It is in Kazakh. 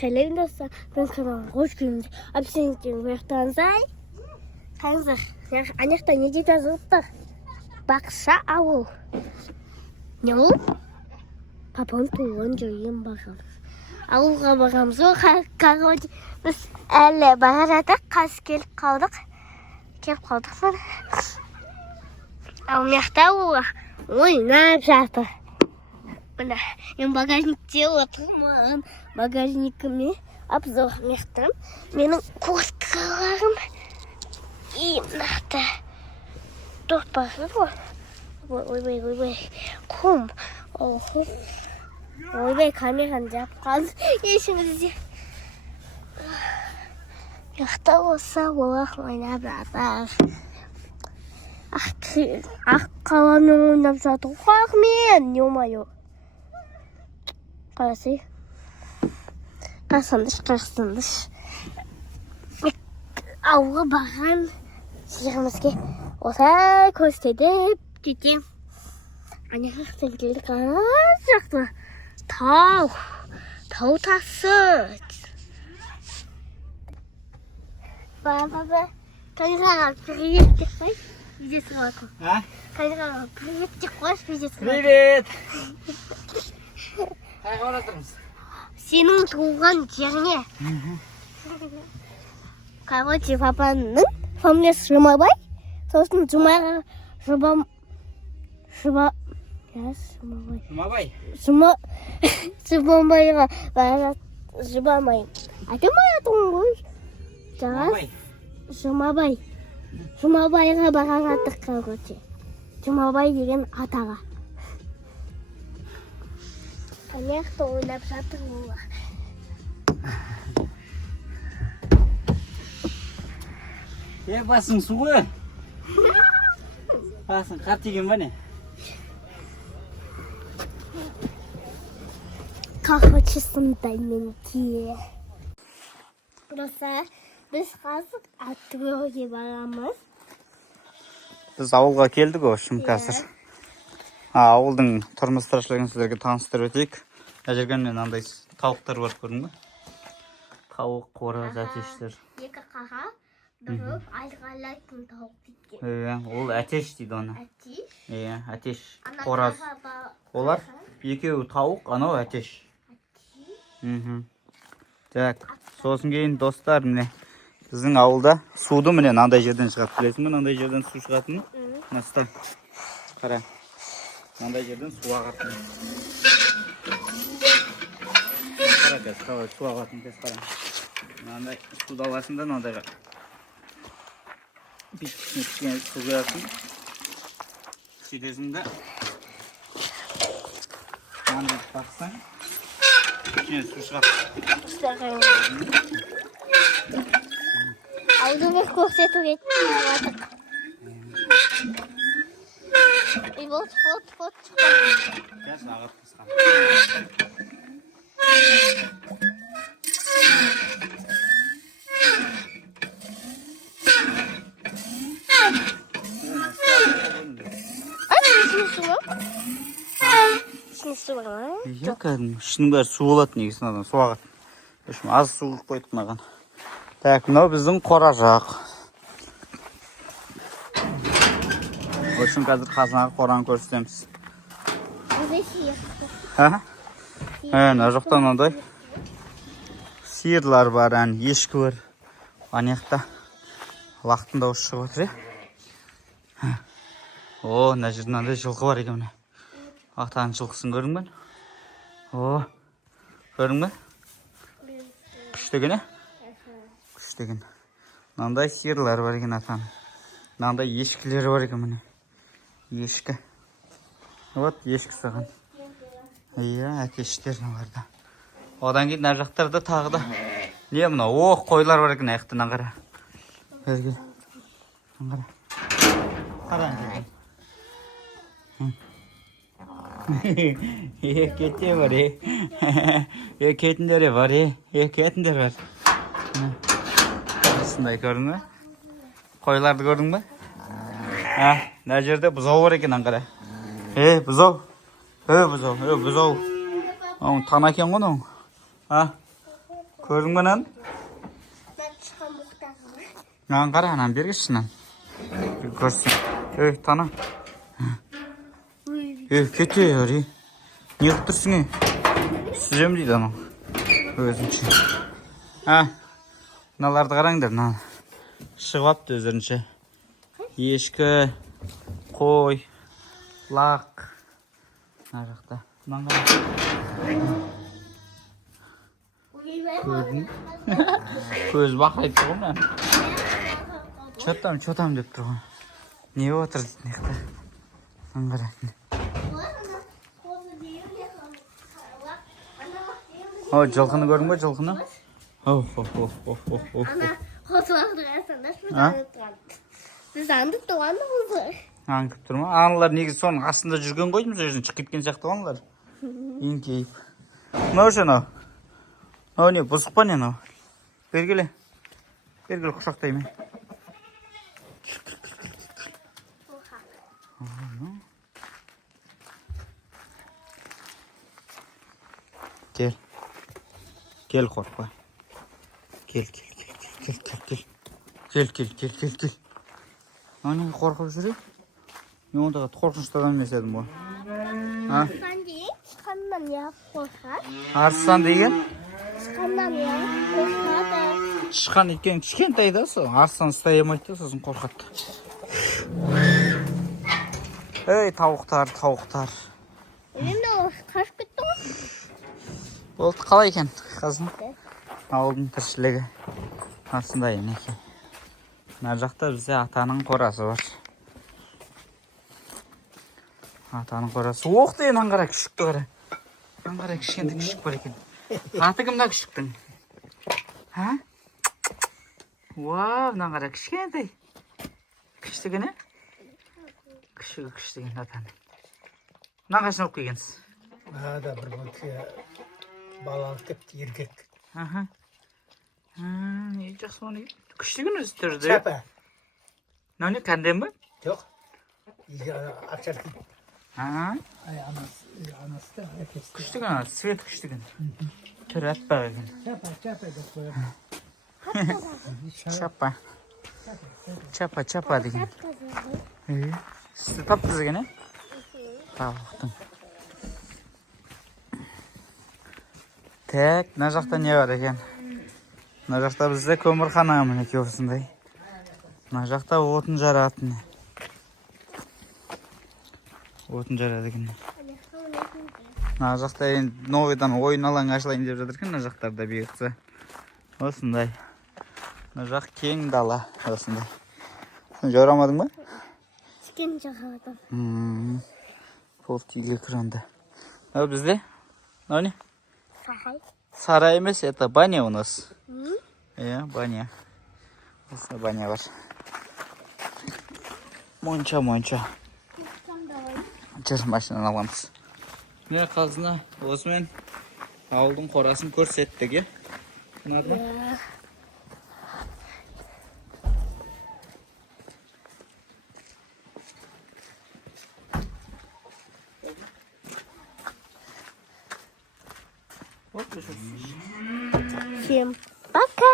Сәлем достар, мен каналға қош келдіңіз. Сендердің ұйықтаңыздар. Қараңыздар, ана жақта не деп жазылып тұр? Бақша ауыл. Не ол? Папаның туған жерін барамыз. Ауылға барамыз. Короче, біз әлі бара жатырмыз. Қазір келіп қалдық. Ал мына жақта ойнап жатыр. Мына мен багажникте отырмын. Багажникіме обзор мектім. Менің курткаларым и мынақты дорбасы ғой. Ойбай, құм. Ойбай, камераны жауып қалды. Есіңізде. Жақта болса олар ойнап жатыр. Ақ қаланың ойнап жатыр. Қуақмен, ё-майо. Қарасай. Қасандыш. Ауылға барған жерімізге осылай көрсетіп кетем. Ана жақтан келдік, ана жақта тау тасы. Баба, камераға привет деп қой, видеосы қой. Камераға привет деп қой, видеосы қой. Привет! Қайға баратырмыз? Сенің туған жеріңе. Короче, папаның фамилиясы Жұмабай. Сосын Жұмабайға барат. Жұмабай. Айтамайатың ғой. Жұмабайға баратық, короче. Жұмабай деген атаға. Аяқты ойнап жатыр олар. Басың су ғой? Басың қар тиген ба не? Короче, сондай менке. Достар, біз қазір атырауға барамыз. Біз ауылға келдік өшім қазір. Ауылдың тұрмыс тіршілігін сіздерге таныстырып өтейік. Әжерген мен андай тауықтар бар көрдің бе? Тауық, қораз, әтештер. Екі қаға, біріп айғалайтын тауық дейкен. Ол әтеш дейді оны. Әтеш? Әтеш, қораз. Олар екеуі тауық, анау әтеш. Так, сосын кейін достар, міне біздің ауылда суды міне андай жерден шығады. Білесің бе, андай жерден су шығатыны? Наста. Қара. Мынандай жерден су ағатын. Қара кәз, қалай су ағатын кәз қара. Мынандай су даласында мынандайға бүйткісіне су құятын. Сөйтесің де мынандай бақсаң, ішіне су шығады. Аузыңыз көрсетуге жатыр. Вот. Кәз ағат қысқан. Ішінің бәрі су болады негізін адам, су ағат. Аз су қойдық маған. Так, мынау біздің қора жақ. Өшін қазір қасынағы қораны көрсетеміз. Мына жоқтан ондай сиырлар бар, ешкі бар. Ана жақта лақтың дауысы шығып отыр. Мына жерде мынандай жылқы бар екен. Ақтаның жылқысын көрдің бе? Көрдің бе? Күштеген, күштеген. Мынандай сиырлар бар екен атаның. Мынандай ешкілері бар екен міне. Ешкі. Вот ешкі саған. Әтештер барда. Одан кейін нар жақтарда тағы да. Не мұна? Қойлар бар екен аяқтан аңғара. Берге. Аңғара. Қаран жерден. Кете бар, кетіндері бар, кетіндер бар. Осындай көрдің бе? Қойларды көрдің бе? Мына жерде бұзау бар екен аңғара. Бұзау. Бұзау. Тана екен ғой. Gördün mü lan? Ben çıkan muhtarım. Lan qara anam bergişsin lan. Görsün. Tana. Ketiyor. Niye kıtırsın? Süzem deydi anam. Özünçe. Ha. Mınalarda qarаңдар, мына. Шығыпты өзлерінше. Ешкі, қой, лақ. Мына жақта. Мынаны қара. Көз бақырайып тұр ғой мына. Чотам деп тұр ғой. Не отыр дейді неқта. Мына қара. О, жылқыны көрдің бе, жылқыны? Ана қосылақты қасында сіз аңдып тұрғанды бұлды. Аңдып тұр ма? Аналар негізі соның астында жүрген ғой дейміз, ол жерден шығып кеткен сияқты аналар. Еңкейіп. Мынау ше анау. Мынау не, бұзық па не анау? Бергелі. Бергелі құшақтаймын. Кел. Кел қорқпа. Кел. Аны қорқып жүрек. Мен ондағы қорқынышты адам емес едім ғой. Арыстан деген тышқаннан неғып қорқады? Арыстан деген? Тышқаннан неғып қорқады? Тышқан екен кішкентай да сол. Арыстан ұстай алмайды да сосын қорқады. Ей, тауықтар. Енді ол қашып кетті ғой? Болды қалай екен қазір? Ауылдың тіршілігі осындай екен. Мына жақта бізде атаның қорасы бар. Атаның қорасы. Оқты ең аңғара күшікті қара. Аңғара кішкенді күшік бар екен. Аты кімда күшіктің? Ха? Вау, аңғара кішкентай. Күштігіне? Күштіген атаның. Мына қашын алып келгенсіз? Мынада бір балалық кепті еркек. Аха. Не жақсы оны еді? Күштігін өзі түрді? Чапа. Мынау не, кәнден ба? Жоқ. Ақшарқи. Анасы да әкесі. Күштігін ана, свет күштігін. Түрі әппақ екен. Чапа деп қойып. Чапа деген. Сізді тапты деген, е? Табықтың. Так, мына жақта не бар екен? Мына жақта бізде көмірхана мінеке осындай. Мына жақта отын жаратын. Отын жарады екен. Мына жақта енді новыйдан ойын алаң ашылайын деп жатыр екен, мына жақтарда бекітсе. Осындай. Мына жақ кең дала осындай. Жорамадың ба? Скен жорамадым. Пол тиге кранды. А бізде? Мынау не? Сарай. Сарай емес, это баня у нас. Баня. Осы баня бар. Монча. Жүр, машинаны аламыз. Міне қазына осымен ауылдың қорасын көрсеттік, е? Ұнады ма? Всем пока!